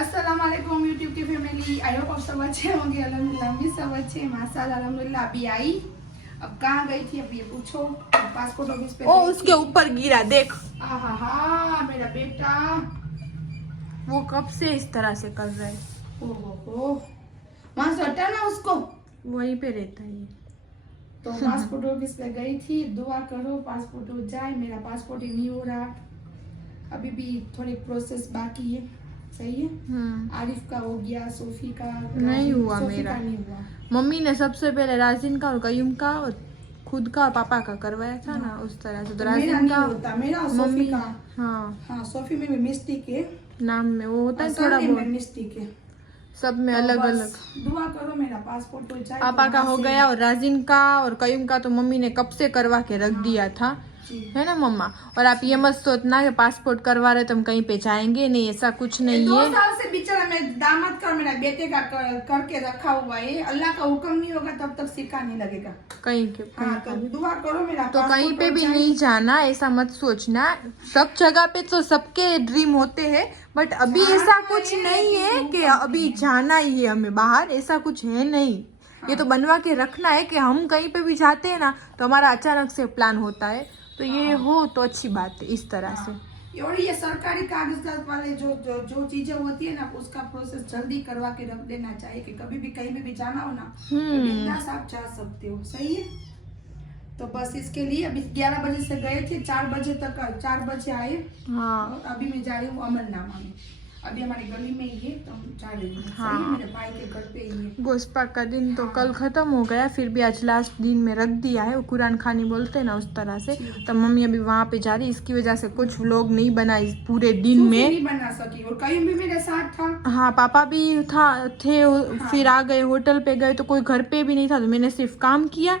अस्सलाम वालेकुम यूट्यूब की फैमिली। आई होप आप सब अच्छे होंगे। अल्हम्दुलिल्लाह भी सब अच्छे माशाल्लाह अल्हम्दुलिल्लाह। अभी आई, अब कहाँ गई थी अब ये पूछो। पासपोर्ट ऑफिस पे उसके ऊपर गिरा देख। हाँ मेरा बेटा वो कब से इस तरह से कर रहा है। ओहो वहाँ से हटा ना उसको, वहीं पे रहता है। तो पासपोर्ट ऑफिस पे गई थी। दुआ करो पासपोर्ट हो जाए। मेरा पासपोर्ट ही नहीं हो रहा, अभी भी थोड़ी प्रोसेस बाकी है। सही है। आरिफ का हो गया, सोफी का नहीं हुआ, सोफी मेरा का नहीं हुआ। मम्मी ने सबसे पहले राजिन का और कयूम का और खुद का और पापा का करवाया था ना, उस तरह से। तो मेरा राजिन नहीं का होता, मेरा सोफी मम्मी का। हाँ सोफी में भी मिस्टेक है, नाम में वो होता है थोड़ा सरनेम में बहुत, मिस्टेक है, सब में तो अलग बस अलग। दुआ करो मेरा पासपोर्ट हो जाए। पापा तो का वहाँ हो से- गया और राजिन का और कयूम का तो मम्मी ने कब से करवा के रख दिया था, है ना मम्मा। और आप ये मत सोचना कि पासपोर्ट करवा रहे तो हम कहीं पे जाएंगे नहीं, ऐसा कुछ नहीं 2 है। साल से बेचारा मेरे दामाद का मेरा बेटे का करके रखा हुआ है। अल्लाह का हुक्म नहीं होगा तब तक सिक्का नहीं लगेगा कहीं के हाँ, तो दुआ करो मेरा तो कहीं पासपोर्ट पे हो भी जाए। नहीं जाना, ऐसा मत सोचना। सब जगह पे तो सबके ड्रीम होते हैं, बट अभी ऐसा कुछ नहीं है कि अभी जाना ही है हमें बाहर, ऐसा कुछ है नहीं। ये तो बनवा के रखना है कि हम कहीं पे भी जाते हैं ना तो हमारा अचानक से प्लान होता है, तो ये हो तो अच्छी बात है इस तरह से। और ये सरकारी कागजात वाले जो चीजें होती है ना, उसका प्रोसेस जल्दी करवा के रख देना चाहिए कि कभी भी कहीं भी जाना हो ना तो बिंदास आप जा सकते हो। सही है। तो बस इसके लिए अभी 11 बजे से गए थे, 4 बजे तक, 4 बजे आए। हाँ अभी मैं जा रही हूँ अमरनामा में, अभी हमारी गली में ही है तो हम जा रही हूँ। हाँ। सही है, मेरे भाई के घर पे ही है। गोस्पा का दिन तो कल खत्म हो गया, फिर भी आज लास्ट दिन में रख दिया है। वो कुरान खानी बोलते हैं ना उस तरह से, तो मम्मी अभी वहाँ पे जा रही, इसकी वजह से कुछ व्लॉग नहीं बना इस पूरे दिन में। नहीं बना सकी और कहीं भी मेरे साथ था। हाँ पापा भी थे। फिर आ गए, होटल पे गए तो कोई घर पे भी नहीं था, तो मैंने सिर्फ काम किया।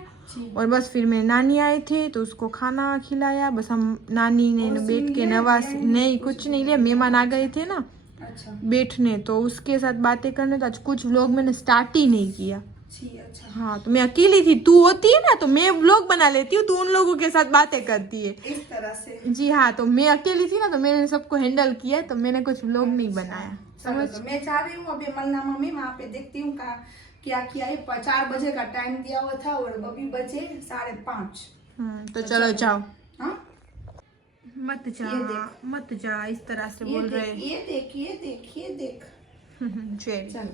और बस फिर मेरे नानी आए थे तो उसको खाना खिलाया। बस हम नानी ने बैठ के नवाज नहीं कुछ नहीं लिया, मेहमान आ गए थे ना बैठने, तो उसके साथ बातें करने। तो आज कुछ व्लॉग मैंने स्टार्ट ही नहीं किया। हाँ तो मैं अकेली थी, तू होती है ना तो मैं व्लॉग बना लेती हूँ, तू उन लोगों के साथ बातें करती है इस तरह से। जी हाँ, तो मैं अकेली थी ना तो मैंने सबको हैंडल किया, तो मैंने कुछ व्लॉग नहीं बनाया। समझ। तो मैं जा रही हूँ अभी अमरनामा में, वहाँ पे देखती हूँ क्या किया है। 4 बजे का टाइम दिया हुआ था और अभी बजे 5:30। तो चलो जाओ। हाँ मत जा मत जा, इस तरह से बोल रहे। ये देख चलो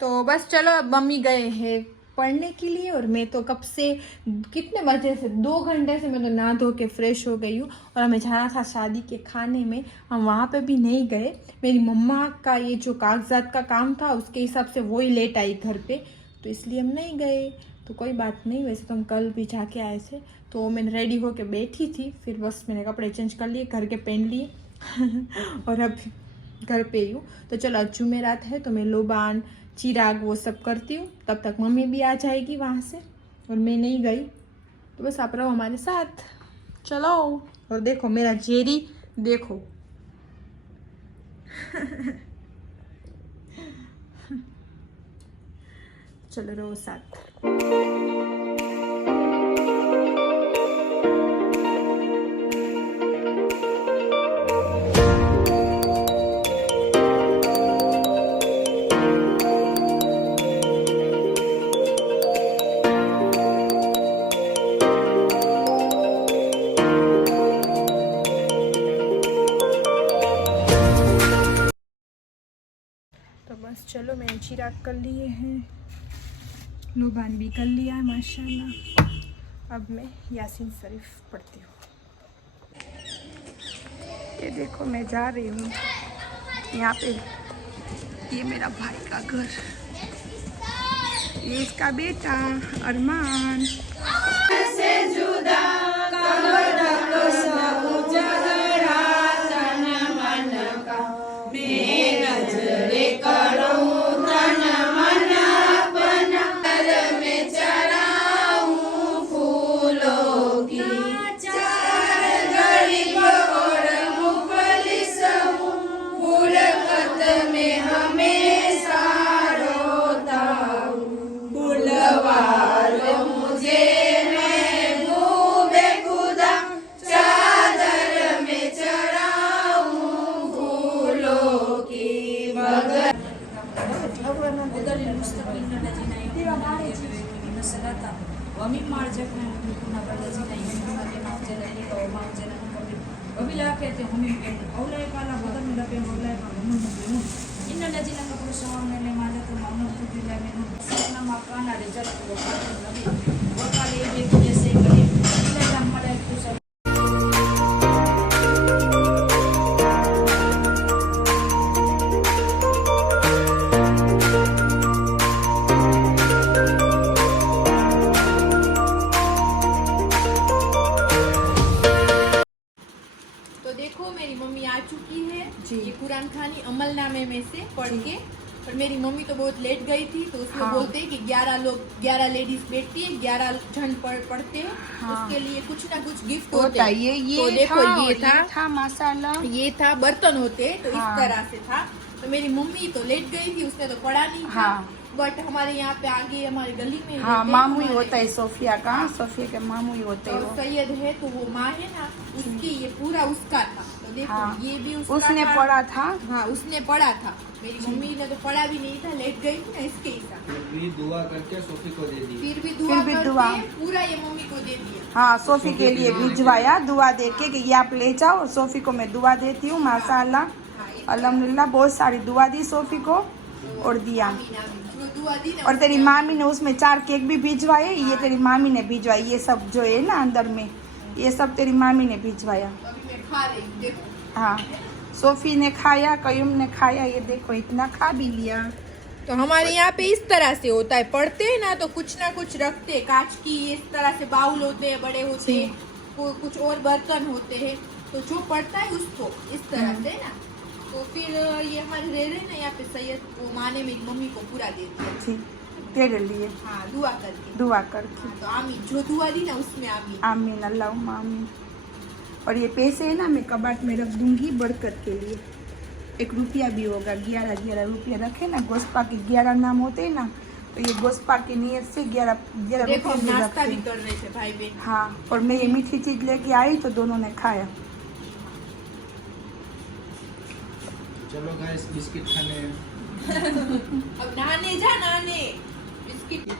तो बस चलो, अब मम्मी गए हैं पढ़ने के लिए और मैं तो कब से, कितने बजे से, 2 घंटे से मैं तो नहा धो के फ्रेश हो गई हूँ। और हमें जाना था शादी के खाने में, हम वहाँ पे भी नहीं गए। मेरी मम्मा का ये जो कागजात का काम था उसके हिसाब से वही लेट आई घर पे, तो इसलिए हम नहीं गए। तो कोई बात नहीं, वैसे तो हम कल भी जाके आए थे। तो मैंने रेडी होके बैठी थी, फिर बस मैंने कपड़े चेंज कर लिए, घर के पहन लिए और अब घर पे ही हूँ। तो चलो आज जुमेरात है तो मैं लोबान चिराग वो सब करती हूँ, तब तक मम्मी भी आ जाएगी वहाँ से और मैं नहीं गई। तो बस आप रहो हमारे साथ, चलो। और देखो मेरा जेरी देखो चलो रहो साथ। बस चलो, मैंने चिराग कर लिए हैं, लोबान भी कर लिया है माशाल्लाह। अब मैं यासीन शरीफ पढ़ती हूँ। ये देखो मैं जा रही हूँ यहाँ पे, ये मेरा भाई का घर, ये इसका बेटा अरमान। से जुदा मुझे bahausa na kami. Babila kaya te humimpin. Aulay pala bukan nila pe aulay pa munun. Inna na jilang ka puso na le mala to maunod to dila men. Sana makana result ko ka nabi. Wakali be ko se kali. Ila jam mala ko sa तो देखो मेरी mummy आ चुकी है जी। ये कुरान खानी अमलनामे में से पढ़ के। और मेरी मम्मी तो बहुत लेट गई थी, तो उसमें हाँ। बोलते हैं कि 11 लेडीज बैठती है, 11 जन पढ़ते हैं। हाँ। उसके लिए कुछ ना कुछ गिफ्ट होता होता है। है। ये तो देखो था, ये और था माशाल्लाह। ये था बर्तन होते, तो हाँ। इस तरह से था। तो मेरी मम्मी तो लेट गई थी, उसने तो पढ़ा नहीं था। हाँ। बट हमारे यहाँ पे आगे हमारे गली में हाँ, रहते हैं मामू ही हमारे- होता है सोफिया का। सोफिया के मामू ही होते हैं और वो। सैयद है तो वो माँ है ना, उसकी ये पूरा उसका था। तो देखो हाँ। ये भी उसका उसने था। पढ़ा था। हाँ उसने पढ़ा था। मेरी मम्मी ने तो पढ़ा भी नहीं था, लेट गई थी ना, इसके हिसाब। भी दुआ करके सोफी को दे दी। फिर भी दुआ भी करके दुआ। पूरा ये मम्मी को दे दिया। हाँ, सोफी के लिए भिजवाया दुआ दे के कि ये आप ले जाओ, और सोफी को मैं दुआ देती हूँ। माशाल्लाह, हाँ, ये अल्हम्दुलिल्लाह, बहुत सारी दुआ दी सोफी को और दिया। आमीन, आमीन। जो दुआ दी ना और तेरी उसने- मामी ने उसमें 4 केक भी भिजवाए। ये तेरी मामी ने भिजवाई। ये सब जो है ना अंदर में, ये सब तेरी मामी ने भिजवाया। अभी मैं खा रही हूँ, देखो। हाँ, सोफी ने खाया, कयूम ने खाया। ये देखो इतना खा भी लिया। तो हमारे यहाँ पे इस तरह से होता है, पढ़ते हैं ना तो कुछ ना कुछ रखते हैं। कांच की इस तरह से बाउल होते हैं, बड़े होते हैं, कुछ और बर्तन होते हैं। तो जो पढ़ता है उसको इस तरह से ना, तो फिर ये हमारे रह रहे ना यहाँ पे सैयद, वो माँ ने मेरी मम्मी को पूरा दे दिया। ठीक, तेरे लिए हाँ दुआ करके। दुआ करके। हाँ, तो आमीन, जो दुआ दी ना उसमें आमीन। आमीन, अल्लाहुम्मा आमीन। और ये पैसे है ना, मैं कबाट में रख दूंगी बरकत के लिए। 1 रुपया भी होगा। 11 रुपया रखे ना, गोस्पा के 11 नाम होते हैं ना, तो ये गोस्पा की नियत से 11 देखो रुपये हम भी नाश्ता रखे। भी कर रहे थे भाई बहन। हाँ, और मैं ये मीठी चीज लेके आई तो दोनों ने खाया। चलो गाइस बिस्किट खाने। अब नहाने जा, नहाने। बिस्किट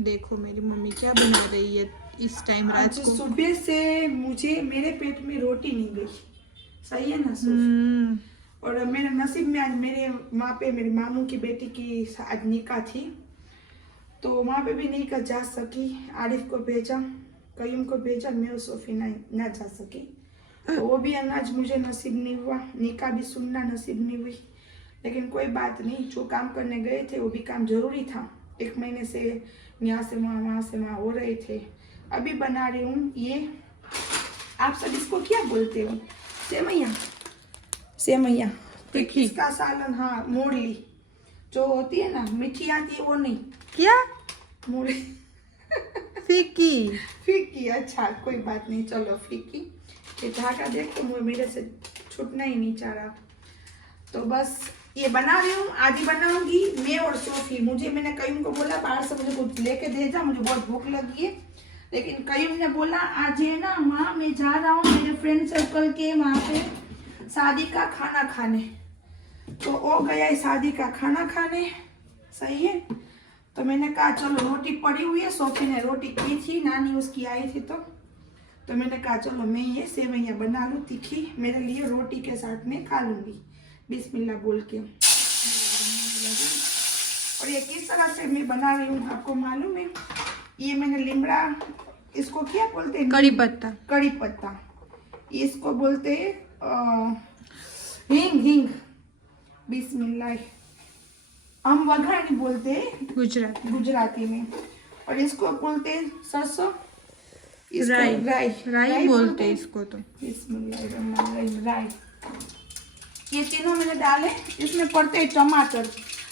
देखो मेरी मम्मी क्या बना रही है इस टाइम रात आज को। सुबह से मुझे मेरे पेट में रोटी नहीं गई। सही है ना सोफी? और मेरे नसीब में आज मेरे वहाँ पे मेरे मामू की बेटी की आज निकाह थी, तो वहाँ पे भी नहीं कर जा सकी। आरिफ को भेजा, कयूम को भेजा, मैं और सोफी ना जा सकी। तो वो भी अनाज मुझे नसीब नहीं हुआ, निकाह भी सुनना नसीब नहीं हुई। लेकिन कोई बात नहीं, जो काम करने गए थे वो भी काम जरूरी था। 1 महीने से यहाँ से वहाँ से वहाँ हो रहे थे। अभी बना रही हूँ ये, आप सब इसको क्या बोलते हो? सेवैया, सेवैया, तीखी। इसका सालन। हाँ, मोरली जो होती है ना, मीठी आती है वो नहीं, क्या मोरली फीकी। फीकी। अच्छा कोई बात नहीं, चलो फीकी। ये धागा देखो मेरे से छूटना ही नहीं चाह रहा। तो बस ये बना रही हूँ, आधी बनाऊंगी मैं और सोफी। मैंने कयूम को बोला बाहर से मुझे कुछ लेके दे जा, मुझे बहुत भूख लगी है। लेकिन कयूम ने बोला आज है ना माँ, मैं जा रहा हूँ मेरे फ्रेंड सर्कल के वहाँ पे शादी का खाना खाने। तो वो गया है शादी का खाना खाने। सही है। तो मैंने कहा चलो, रोटी पड़ी हुई है, सोफी ने रोटी की थी, नानी उसकी आई थी। तो मैंने कहा चलो मैं ये सेवैया बना लूँ तीखी, मेरे लिए रोटी के साथ में खा लूँगी बिस्मिल्लाह बोल के। और ये किस तरह से मैं बना रही हूँ आपको मालूम है? ये मैंने लिमड़ा, इसको क्या बोलते हैं? कड़ी पत्ता। कड़ी पत्ता, इसको बोलते हैं हींग। हींग बिस्मिल्लाह, हम वघानी बोलते हैं गुजराती में। और इसको बोलते हैं सरसों, राई बोलते हैं इसको। तो बिस्मिल्लाहिर्रहमानिर्रहीम, राई। ये तीनों मैंने डाले। इसमें पड़ते हैं टमाटर,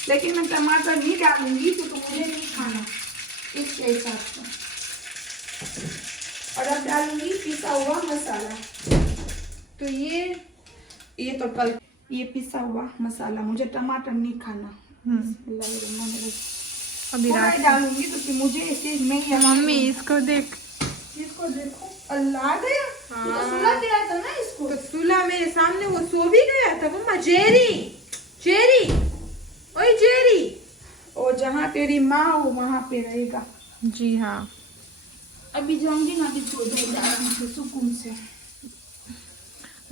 लेकिन मैं टमाटर नहीं डालूंगी क्योंकि मुझे नहीं खाना इसके हिसाब से। और अब डालूंगी पिसा हुआ मसाला। तो ये तो कल ये पिसा हुआ मसाला, मुझे टमाटर नहीं खाना। बिस्मिल्लाहिर्रहमानिर्रहीम। अभी थोड़ा रात ही डालूंगी क्योंकि मुझे ऐसे मैं ही मम्मी इसको देख, इसको देखो, अल्लाह गया। तू तो सुला दिया था ना इसको। तो सुला मेरे सामने, वो सो भी गया था। मम्मा जेरी, ओए जेरी। और जहाँ तेरी माँ हो वहाँ पे रहेगा। जी हाँ। अभी जाऊंगी ना, अभी सो जाऊंगी आराम से सुकून से।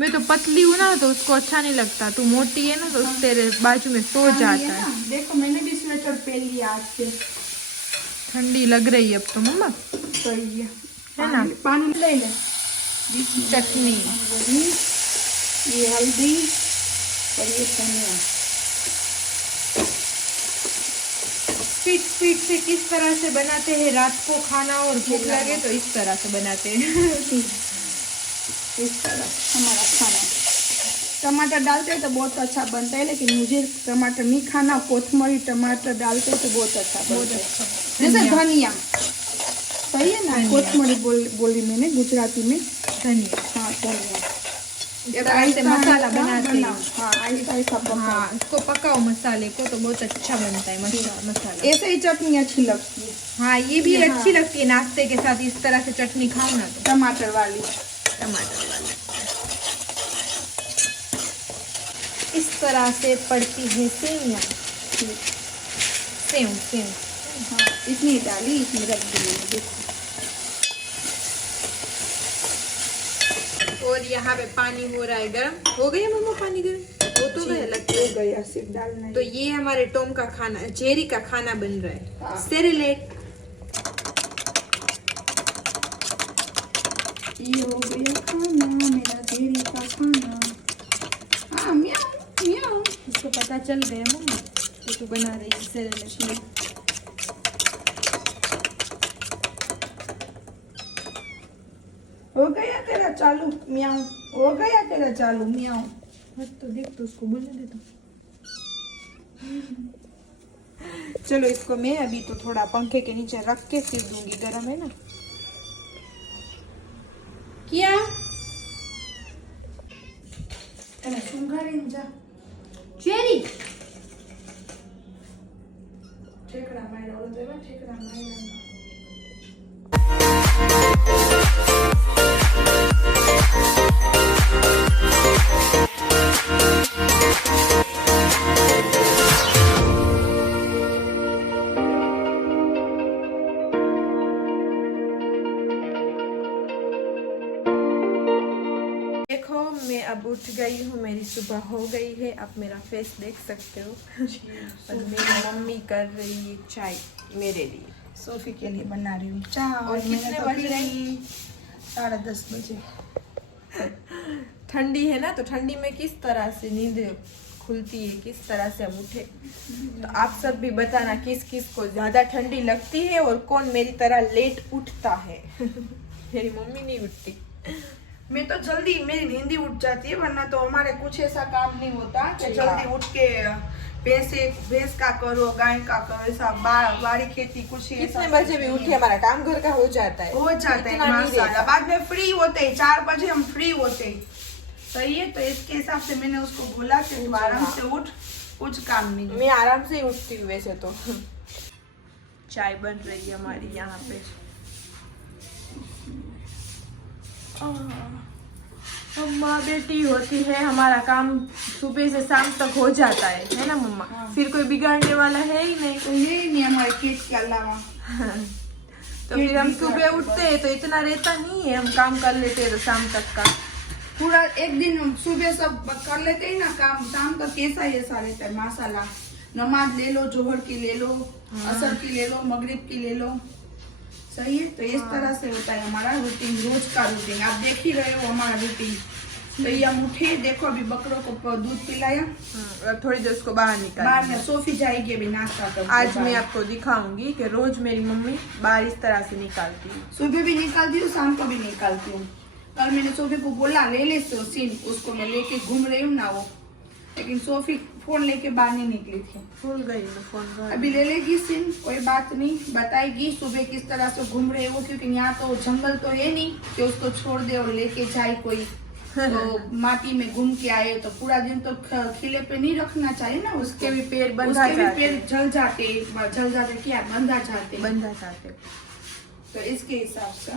मैं तो पतली हूँ ना तो उसको अच्छा नहीं लगता, तू मोटी है ना तो तेरे बाजू में सो हाँ, जाता ये है। ना, देखो मैंने भी स्वेटर पहन लिया आज से। ठंडी लग रही है अब तो मम्मा, सही है ना? पानी ले ले। चटनी, ये हल्दी और ये धनिया। स्वीट से किस तरह से बनाते हैं रात को खाना और भूख लगे तो इस तरह से बनाते हैं। इस तरह हमारा खाना। टमाटर डालते हैं तो बहुत अच्छा बनता है, लेकिन मुझे टमाटर नहीं खाना। कोथमरी टमाटर डालते हैं तो बहुत अच्छा बनता है। जैसे धनिया, सही है ना? कोथमरी बोली मैंने गुजराती में धनिया। हाँ, धनिया। ऐसे मसाला बनाते हैं। हाँ, ऐसा पकाओ। हाँ, इसको पकाओ मसाले को तो बहुत अच्छा बनता है मसाला। ऐसे ही चटनी अच्छी लगती है। हाँ, ये भी अच्छी लगती है नाश्ते के साथ, इस तरह से चटनी खाओ ना तो। टमाटर वाली। इस तरह से पड़ती है सेवइयाँ। सेव हाँ, इतनी डाली, इतनी रख दी। और यहाँ पे पानी हो रहा है गर्म। हो गया मम्मा पानी गर्म? वो तो गया लगता हो गया, सिर्फ डालना है। तो ये हमारे टॉम का खाना, जेरी का खाना बन रहा है। सेरेलेक। ये हो गया खाना, मेरा जेरी का खाना। हाँ, म्याऊ म्याऊ। इसको पता चल गया मम्मा तो बना रही है सेरेलेक। हो गया तेरा चालू म्याऊ, हो गया तेरा चालू म्याऊ। तो देख तो उसको बोलने दे तो। चलो इसको मैं अभी तो थोड़ा पंखे के नीचे रख के सिर दूंगी, गर्म है ना। क्या એને સુંઘાડીને જા चेरी ઠેકડા માર્યા ઓલો દેવા ઠેકડા માર્યા देखो मैं अब उठ गई हूँ, मेरी सुबह हो गई है। आप मेरा फेस देख सकते हो। और मेरी मम्मी कर रही है चाय मेरे लिए। सोफी के लिए बना रही हूँ चाय। और कितने बज रहे हैं? 10:30 बजे। ठंडी है ना, तो ठंडी में किस तरह से नींद खुलती है, किस तरह से हम उठे। तो आप सब भी बताना किस किस को ज्यादा ठंडी लगती है और कौन मेरी तरह लेट उठता है। मेरी मम्मी नहीं उठती। मैं तो जल्दी, मेरी नींद ही उठ जाती है, वरना तो हमारे कुछ ऐसा काम नहीं होता कि जल्दी उठ के भैंस का करो, गाय का करो, ऐसा बाड़ी खेती कुछ कितने बजे भी उठे हमारा काम घर का हो जाता है। हो जाता है इतना नहीं माशाल्लाह। रहता। बाद में फ्री होते हैं, 4 बजे हम फ्री होते हैं। सही है, तो इसके हिसाब से मैंने उसको बोला कि तू आराम से उठ, कुछ काम नहीं। मैं आराम से ही उठती हूँ वैसे तो। चाय बन रही है हमारी यहाँ पे। मम्मा बेटी होती है, हमारा काम सुबह से शाम तक हो जाता है ना मम्मा। फिर कोई बिगाड़ने वाला है ही नहीं। तो ये नहीं हमारे खेत के अलावा। तो फिर हम सुबह उठते हैं तो इतना रहता नहीं है, हम काम कर लेते हैं तो शाम तक का पूरा एक दिन हम सुबह सब कर लेते हैं ना काम, शाम तक कैसा ऐसा रहता है माशाल्लाह। नमाज ले लो, जोहर की ले लो, असर की ले लो, मगरिब की ले लो। सही है, तो इस तरह से होता है हमारा रूटीन, रोज का रूटीन। आप देख ही रहे हो हमारा रूटीन। तो ये हम उठे, देखो अभी बकरों को दूध पिलाया और थोड़ी देर उसको बाहर निकाल। बाद में सोफी जाएगी अभी नाश्ता करके। आज मैं आपको दिखाऊंगी कि रोज मेरी मम्मी बाहर इस तरह से निकालती है। सुबह भी निकालती हूँ, शाम को भी निकालती हूँ। कल मैंने सोफी को बोला ले ले सीन, उसको मैं लेके घूम रही हूँ ना वो, लेकिन सोफी फोन लेके बाहर नहीं निकली थी। भूल गई मैं फोन। अभी ले लेगी सीन, कोई बात नहीं, बताएगी सुबह किस तरह से घूम रहे हो, क्योंकि यहाँ तो जंगल तो है नहीं कि उसको छोड़ दे और लेके जाए कोई। तो माटी में घूम के आए तो पूरा दिन तो खिले पे नहीं रखना चाहिए ना, उसके भी पेड़ बंधा उसके भी पेड़ जल जाते क्या बंधा जाते। तो इसके हिसाब से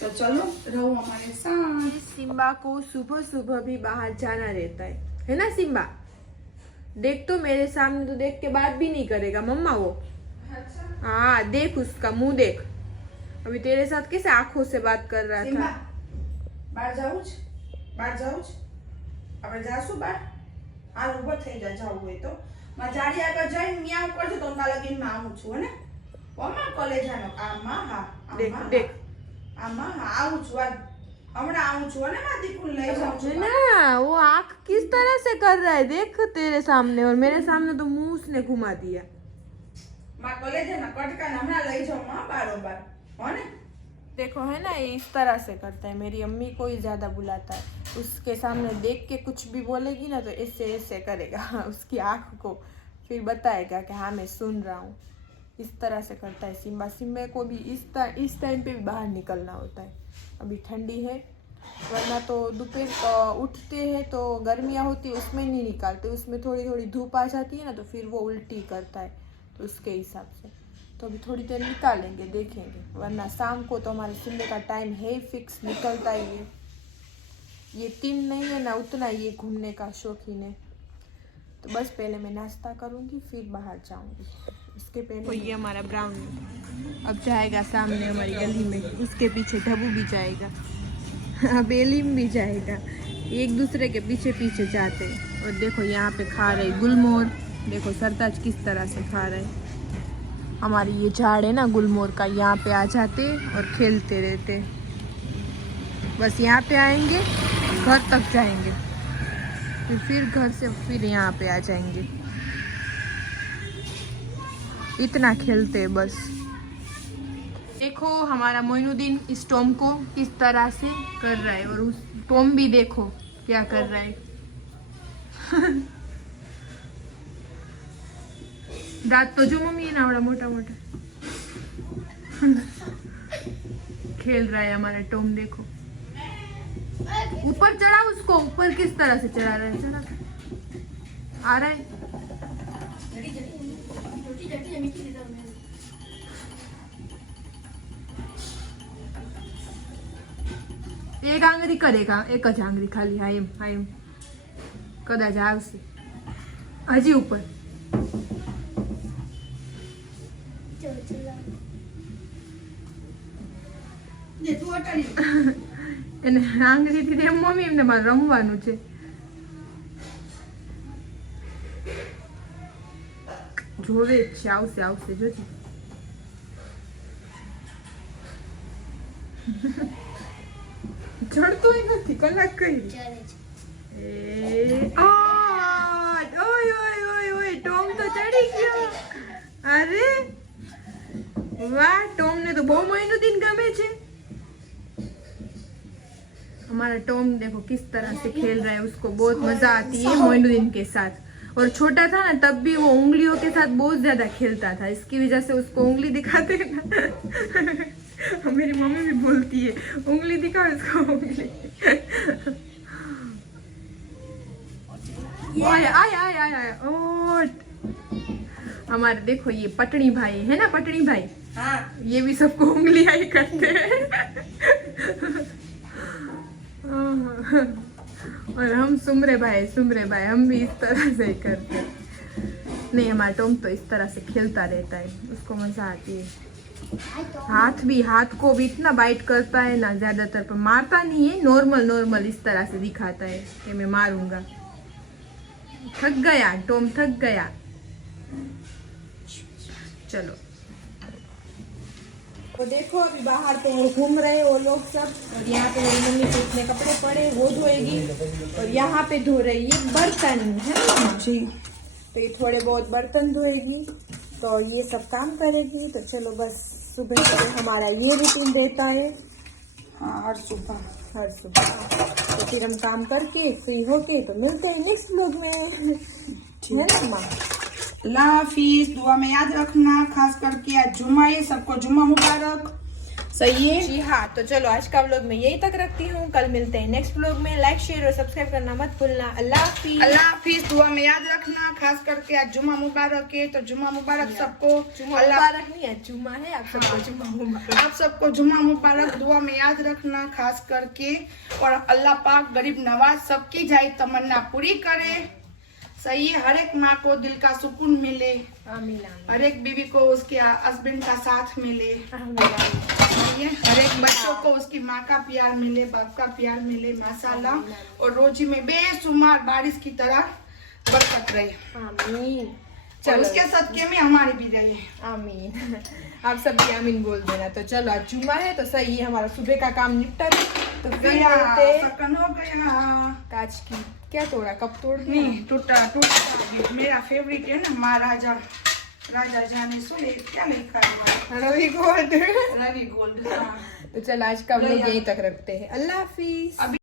तो चलो रहो हमारे साथ। सिम्बा को सुबह सुबह भी बाहर जाना रहता है ना सिम्बा? देख तो मेरे सामने तो देख के बात भी नहीं करेगा मम्मा वो। हाँ देख उसका मुंह देख, अभी तेरे साथ कैसे आंखों से बात कर रहा સીમા, था। બહાર જાવું છે? બહાર જાવું છે? આપણે જાશું બહાર? હાલ ઊભો થઈ જા, જાવું હોય તો. માં જાડી આગળ જઈને ન્યા કરજો તો કાલે લગીનમાં આવું છું, હને? ઓમાં કોલેજાનો આમાં હા, देख આમાં देख હા, આમાં હા, આવું છું. હમણાં આવું છું, હને? માં દીકુને લઈ જાઉં છું. ना वो आंख किस तरह से कर रहा है देख तेरे सामने, और मेरे सामने तो मुंह उसने घुमा दिया। માં કોલેજાના કટકાને હમણાં લઈ જાઉં માં બારોબાર, હને? देखो है ना, ये इस तरह से करता है। मेरी अम्मी को ही ज्यादा बुलाता है, उसके सामने देख के कुछ भी बोलेगी ना तो ऐसे ऐसे करेगा उसकी आंख को, फिर बताएगा कि हाँ मैं सुन रहा हूँ। इस तरह से करता है सिम्बा। सिम्बे को भी इस टाइम पे भी बाहर निकलना होता है। अभी ठंडी है, वरना तो दोपहर उठते हैं तो गर्मियाँ होती है उसमें नहीं निकालते, उसमें थोड़ी थोड़ी धूप आ जाती है ना तो फिर वो उल्टी करता है, तो उसके हिसाब से तो अभी थोड़ी देर निकालेंगे, देखेंगे। वरना शाम को तो हमारे सिम्बे का टाइम है फिक्स, निकलता ही है। ये 3 नहीं है ना उतना ये घूमने का शौकीन है। तो बस पहले मैं नाश्ता करूँगी फिर बाहर जाऊँगी। इसके पहले ये हमारा ब्राउनी अब जाएगा सामने हमारी गली में, उसके पीछे ढबू भी जाएगा, अब एलिम भी जाएगा, एक दूसरे के पीछे पीछे जाते हैं। और देखो यहाँ पे खा रहे गुलमोर, देखो सरताज किस तरह से खा रहे। हमारी ये झाड़ है ना गुलमोर का, यहाँ पे आ जाते और खेलते रहते। बस यहाँ पे आएंगे, घर तक जाएंगे, फिर घर से फिर यहाँ पे आ जाएंगे। इतना खेलते हैं बस। देखो हमारा मोइनुद्दीन इस टॉम को किस तरह से कर रहा है, और उस टॉम भी देखो क्या कर रहा है। दांत तो जो मम्मी है ना बड़ा मोटा मोटा खेल रहा है हमारा टॉम। देखो ऊपर चढ़ा उसको, ऊपर किस तरह से चढ़ा रहा है, चढ़ा आ रहा है। एक आंगળી करेगा, एक ज आंगળી खाली હા એમ કદાચ આવશે હજી ઉપર। એને આંગળીથી એમ મમ્મી એમને મારે રમવાનું છે। જોવે જ છે, આવશે આવશે જોજે। ચડતો નથી, કલાક કરી ટોમ તો ચડી ગયો। અરે वाह, टॉम ने तो बहुत मोइनुद्दीन गमे छे। हमारा टॉम देखो किस तरह से खेल रहा है, उसको बहुत मजा आती है मोइनुद्दीन के साथ। और छोटा था ना तब भी वो उंगलियों के साथ बहुत ज्यादा खेलता था, इसकी वजह से उसको उंगली दिखाते हैं ना। मेरी मम्मी भी बोलती है उंगली दिखाओ इसको, उंगली। आया आया आया आया ओट। हमारे देखो ये पटनी भाई है ना, पटनी भाई हाँ, ये भी सबको उंगलियां ही करते हैं। और हम सुमरे भाई हम भी इस तरह से ही करते हैं। नहीं हमारा टॉम तो इस तरह से खेलता रहता है, उसको मजा आती है। हाथ को भी इतना बाइट करता है ना, ज्यादातर पर मारता नहीं है, नॉर्मल इस तरह से दिखाता है कि मैं मारूंगा। थक गया टॉम, थक गया। चलो तो देखो अभी बाहर तो घूम रहे वो लोग सब, और यहाँ पे मेरी मम्मी के इतने कपड़े पड़े वो धोएगी, और यहाँ पे धो रही है बर्तन है ना जी, तो ये थोड़े बहुत बर्तन धोएगी, तो ये सब काम करेगी। तो चलो बस सुबह सुबह हमारा ये रूटीन रहता है। हाँ, हर सुबह तो फिर हम काम करके फ्री होके तो मिलते हैं नेक्स्ट व्लॉग में, है ना माँ। अल्लाह हाफिज, दुआ में याद रखना, खास करके आज जुम्मा है, सबको जुम्मा मुबारक। सही है जी हाँ, तो चलो आज का व्लॉग मैं यही तक रखती हूँ, कल मिलते हैं नेक्स्ट व्लॉग में। लाइक शेयर और सब्सक्राइब करना मत भूलना। अल्लाह हाफिज। अल्लाह हाफिज, दुआ में याद रखना, खास करके आज जुम्मा मुबारक है, तो जुम्मा मुबारक सबको। अल्लाह मुबारक नहीं है, जुम्मा है, आप सबको जुम्मा मुबारक। आप सबको जुम्मा मुबारक, दुआ में याद रखना खास करके। और अल्लाह पाक गरीब नवाज सबकी जाए तमन्ना पूरी करे। सही है, हर एक माँ को दिल का सुकून मिले, आमीन आमीन। हर एक बीवी को उसके हस्बैंड का साथ मिले। आमीन आमीन। चाहिए। हर एक बच्चों को उसकी माँ का प्यार मिले, बाप का प्यार मिले माशाल्लाह, और रोजी में बेशुमार बारिश की तरह बरकत रहे। आमीन। चलो चलो उसके सदके में हमारी भी रहे। आमीन। आप सब भी आमीन बोल देना। तो चलो आज जुम्मा है तो सही है, हमारा सुबह का काम निपटा है। तो फिर गया मिलते हैं। सकन हो गया। कांच की क्या तोड़ा, कब तोड़ दिया? नहीं टूटा। मेरा फेवरेट है ना महाराजा, राजा जाने सो ले क्या लिखा है रवि गोल्ड। रवि गोल्ड। हाँ। तो चलो आज का व्लॉग यहीं तक रखते हैं। अल्लाह हाफिज। अभी